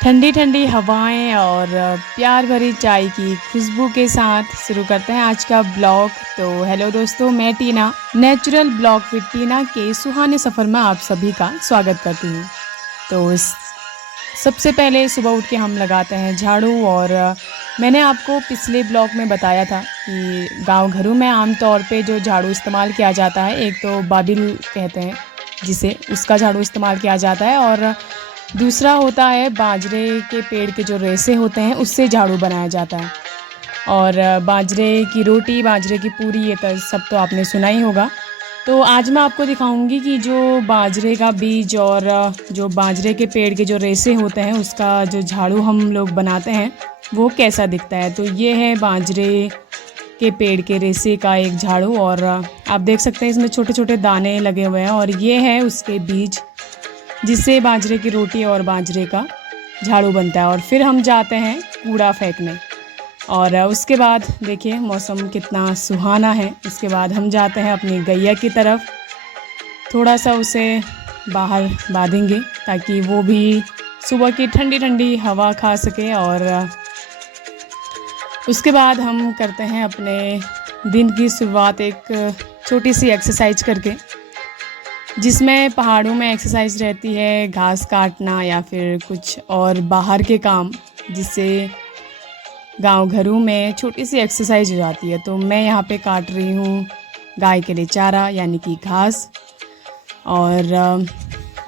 ठंडी ठंडी हवाएं और प्यार भरी चाय की खुशबू के साथ शुरू करते हैं आज का ब्लॉग। तो हेलो दोस्तों, मैं टीना नेचुरल ब्लॉग विद टीना के सुहाने सफ़र में आप सभी का स्वागत करती हूँ। तो सबसे पहले सुबह उठ के हम लगाते हैं झाड़ू। और मैंने आपको पिछले ब्लॉग में बताया था कि गांव घरों में आमतौर पे जो झाड़ू इस्तेमाल किया जाता है, एक तो बाबिल कहते हैं जिसे, उसका झाड़ू इस्तेमाल किया जाता है, और दूसरा होता है बाजरे के पेड़ के जो रेशे होते हैं उससे झाड़ू बनाया जाता है। और बाजरे की रोटी, बाजरे की पूरी, ये तो सब तो आपने सुना ही होगा। तो आज मैं आपको दिखाऊंगी कि जो बाजरे का बीज और जो बाजरे के पेड़ के जो रेशे होते हैं उसका जो झाड़ू हम लोग बनाते हैं वो कैसा दिखता है। तो ये है बाजरे के पेड़ के रेशे का एक झाड़ू, और आप देख सकते हैं इसमें छोटे छोटे दाने लगे हुए हैं, और ये है उसके बीज जिससे बाजरे की रोटी और बाजरे का झाड़ू बनता है। और फिर हम जाते हैं कूड़ा फेंकने, और उसके बाद देखिए मौसम कितना सुहाना है। उसके बाद हम जाते हैं अपनी गैया की तरफ, थोड़ा सा उसे बाहर बांधेंगे ताकि वो भी सुबह की ठंडी ठंडी हवा खा सके। और उसके बाद हम करते हैं अपने दिन की शुरुआत एक छोटी सी एक्सरसाइज करके, जिसमें पहाड़ों में एक्सरसाइज रहती है घास काटना या फिर कुछ और बाहर के काम, जिससे गांव घरों में छोटी सी एक्सरसाइज हो जाती है। तो मैं यहाँ पे काट रही हूँ गाय के लिए चारा यानी कि घास। और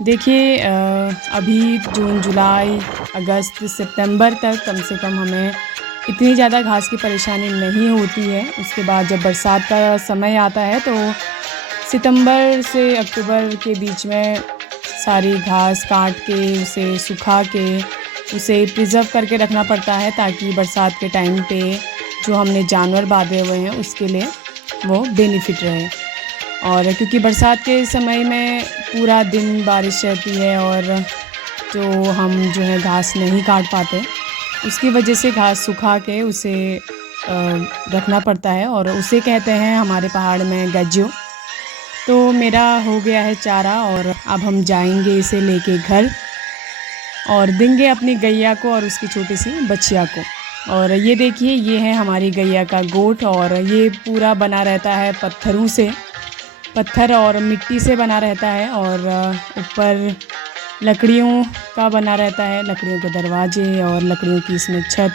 देखिए अभी जून, जुलाई, अगस्त, सितंबर तक कम से कम हमें इतनी ज़्यादा घास की परेशानी नहीं होती है। उसके बाद जब बरसात का समय आता है तो सितंबर से अक्टूबर के बीच में सारी घास काट के उसे सुखा के उसे प्रिज़र्व करके रखना पड़ता है, ताकि बरसात के टाइम पे जो हमने जानवर बांधे हुए हैं उसके लिए वो बेनिफिट रहे। और क्योंकि बरसात के समय में पूरा दिन बारिश रहती है और जो हम जो है घास नहीं काट पाते, उसकी वजह से घास सुखा के उसे रखना पड़ता है, और उसे कहते हैं हमारे पहाड़ में गज्जो। तो मेरा हो गया है चारा, और अब हम जाएंगे इसे लेके घर और देंगे अपनी गैया को और उसकी छोटी सी बच्चिया को। और ये देखिए, ये है हमारी गैया का गोठ, और ये पूरा बना रहता है पत्थरों से, पत्थर और मिट्टी से बना रहता है, और ऊपर लकड़ियों का बना रहता है, लकड़ियों के दरवाजे और लकड़ियों की इसमें छत।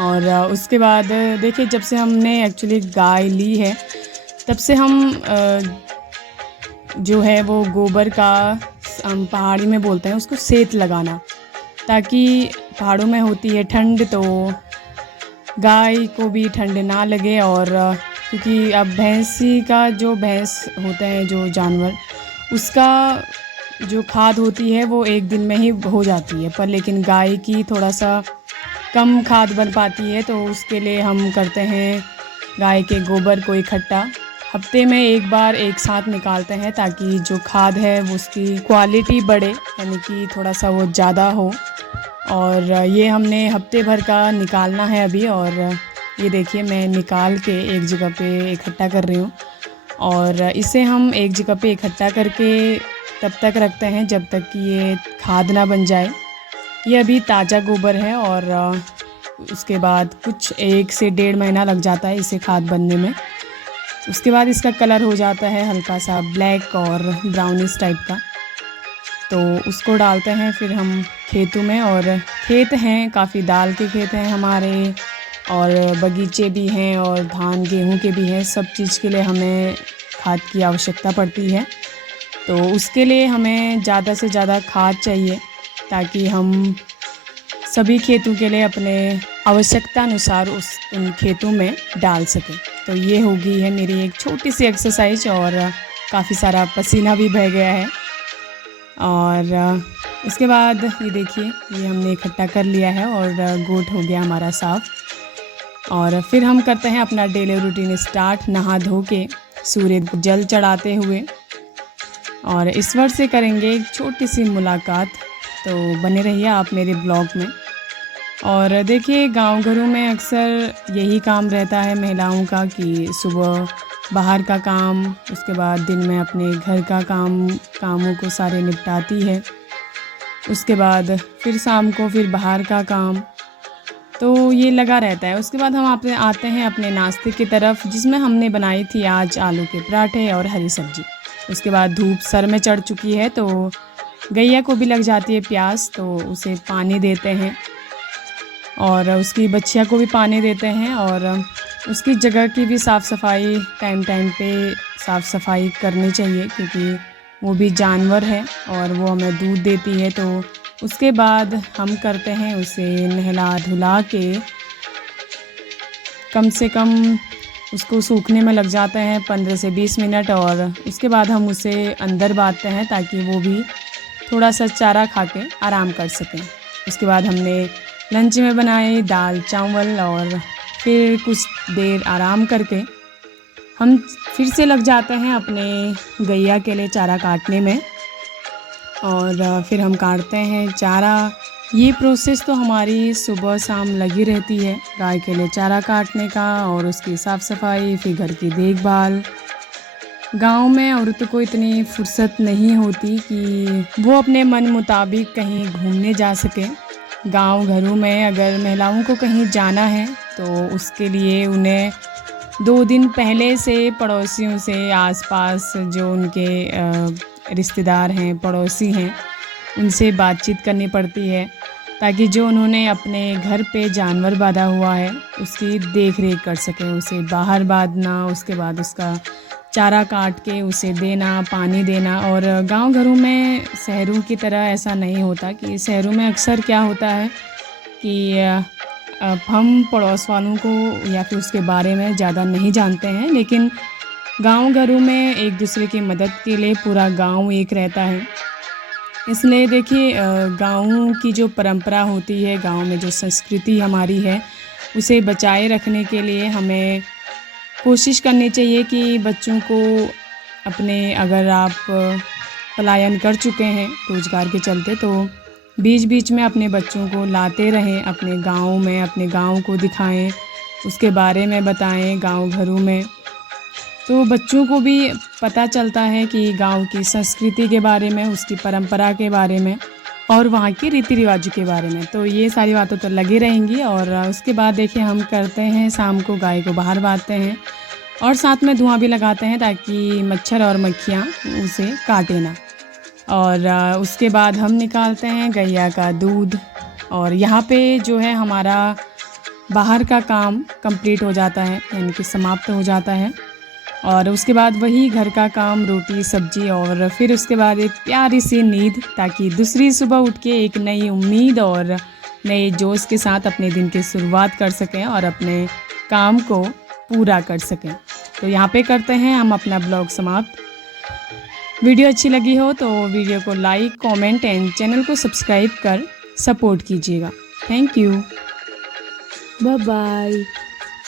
और उसके बाद देखिए, जब से हमने एक्चुअली गाय ली है तब से हम जो है वो गोबर का, हम पहाड़ी में बोलते हैं उसको, सेत लगाना, ताकि पहाड़ों में होती है ठंड तो गाय को भी ठंड ना लगे। और क्योंकि अब भैंसी का, जो भैंस होते हैं जो जानवर, उसका जो खाद होती है वो एक दिन में ही हो जाती है, पर लेकिन गाय की थोड़ा सा कम खाद बन पाती है। तो उसके लिए हम करते हैं गाय के गोबर को इकट्ठा हफ्ते में एक बार एक साथ निकालते हैं, ताकि जो खाद है वो उसकी क्वालिटी बढ़े, यानी कि थोड़ा सा वो ज़्यादा हो। और ये हमने हफ्ते भर का निकालना है अभी। और ये देखिए मैं निकाल के एक जगह पे इकट्ठा कर रही हूँ, और इसे हम एक जगह पे इकट्ठा करके तब तक रखते हैं जब तक कि ये खाद ना बन जाए। ये अभी ताज़ा गोबर है, और उसके बाद कुछ 1 से 1.5 महीना लग जाता है इसे खाद बनने में। उसके बाद इसका कलर हो जाता है हल्का सा ब्लैक और ब्राउनिश टाइप का। तो उसको डालते हैं फिर हम खेतों में, और खेत हैं काफ़ी, दाल के खेत हैं हमारे, और बगीचे भी हैं, और धान गेहूं के भी हैं। सब चीज़ के लिए हमें खाद की आवश्यकता पड़ती है। तो उसके लिए हमें ज़्यादा से ज़्यादा खाद चाहिए, ताकि हम सभी खेतों के लिए अपने आवश्यकता अनुसार उन खेतों में डाल सकें। तो ये होगी है मेरी एक छोटी सी एक्सरसाइज, और काफ़ी सारा पसीना भी बह गया है। और उसके बाद ये देखिए, ये हमने इकट्ठा कर लिया है और गोठ हो गया हमारा साफ़। और फिर हम करते हैं अपना डेली रूटीन स्टार्ट, नहा धो के सूर्य को जल चढ़ाते हुए, और ईश्वर से करेंगे एक छोटी सी मुलाकात। तो बने रहिए आप मेरे ब्लॉग में। और देखिए, गांव घरों में अक्सर यही काम रहता है महिलाओं का कि सुबह बाहर का काम, उसके बाद दिन में अपने घर का कामों को सारे निपटाती है। उसके बाद फिर शाम को फिर बाहर का काम, तो ये लगा रहता है। उसके बाद हम आते हैं अपने नाश्ते की तरफ, जिसमें हमने बनाई थी आज आलू के पराठे और हरी सब्ज़ी। उसके बाद धूप सर में चढ़ चुकी है तो गैया को भी लग जाती है प्यास, तो उसे पानी देते हैं और उसकी बच्चियों को भी पानी देते हैं और उसकी जगह की भी साफ़ सफाई टाइम टाइम पे साफ़ सफाई करनी चाहिए, क्योंकि वो भी जानवर है और वो हमें दूध देती है। तो उसके बाद हम करते हैं उसे नहला धुला के, कम से कम उसको सूखने में लग जाते हैं 15 से 20 मिनट, और उसके बाद हम उसे अंदर बांधते हैं ताकि वो भी थोड़ा सा चारा खा के आराम कर सकें। उसके बाद हमने लंच में बनाए दाल चावल और फिर कुछ देर आराम करके हम फिर से लग जाते हैं अपने गैया के लिए चारा काटने में, और फिर हम काटते हैं चारा। ये प्रोसेस तो हमारी सुबह शाम लगी रहती है, गाय के लिए चारा काटने का और उसकी साफ़ सफाई, फिर घर की देखभाल। गांव में औरतों को इतनी फुर्सत नहीं होती कि वो अपने मन मुताबिक कहीं घूमने जा सकें। गांव घरों में अगर महिलाओं को कहीं जाना है तो उसके लिए उन्हें 2 दिन पहले से पड़ोसियों से, आसपास जो उनके रिश्तेदार हैं, पड़ोसी हैं, उनसे बातचीत करनी पड़ती है ताकि जो उन्होंने अपने घर पे जानवर बांधा हुआ है उसकी देख रेख कर सकें। उसे बाहर बांधना, उसके बाद उसका चारा काट के उसे देना, पानी देना। और गांव घरों में शहरों की तरह ऐसा नहीं होता कि शहरों में अक्सर क्या होता है कि हम पड़ोस वालों को या फिर उसके बारे में ज़्यादा नहीं जानते हैं, लेकिन गांव घरों में एक दूसरे की मदद के लिए पूरा गांव एक रहता है। इसलिए देखिए, गाँव की जो परंपरा होती है, गांव में जो संस्कृति हमारी है, उसे बचाए रखने के लिए हमें कोशिश करनी चाहिए कि बच्चों को अपने, अगर आप पलायन कर चुके हैं रोज़गार के चलते, तो बीच बीच में अपने बच्चों को लाते रहें अपने गाँव में, अपने गाँव को दिखाएं, उसके बारे में बताएं गाँव घरों में। तो बच्चों को भी पता चलता है कि गांव की संस्कृति के बारे में, उसकी परंपरा के बारे में और वहाँ के रीति रिवाजों के बारे में। तो ये सारी बातें तो लगी रहेंगी। और उसके बाद देखिए हम करते हैं शाम को गाय को बाहर बांधते हैं और साथ में धुआं भी लगाते हैं ताकि मच्छर और मक्खियाँ उसे काटे ना। और उसके बाद हम निकालते हैं गैया का दूध, और यहाँ पे जो है हमारा बाहर का काम कंप्लीट हो जाता है, यानी कि समाप्त हो जाता है। और उसके बाद वही घर का काम, रोटी सब्जी, और फिर उसके बाद एक प्यारी सी नींद, ताकि दूसरी सुबह उठ के एक नई उम्मीद और नए जोश के साथ अपने दिन की शुरुआत कर सकें और अपने काम को पूरा कर सकें। तो यहाँ पे करते हैं हम अपना ब्लॉग समाप्त। वीडियो अच्छी लगी हो तो वीडियो को लाइक, कमेंट एंड चैनल को सब्सक्राइब कर सपोर्ट कीजिएगा। Thank you, bye bye.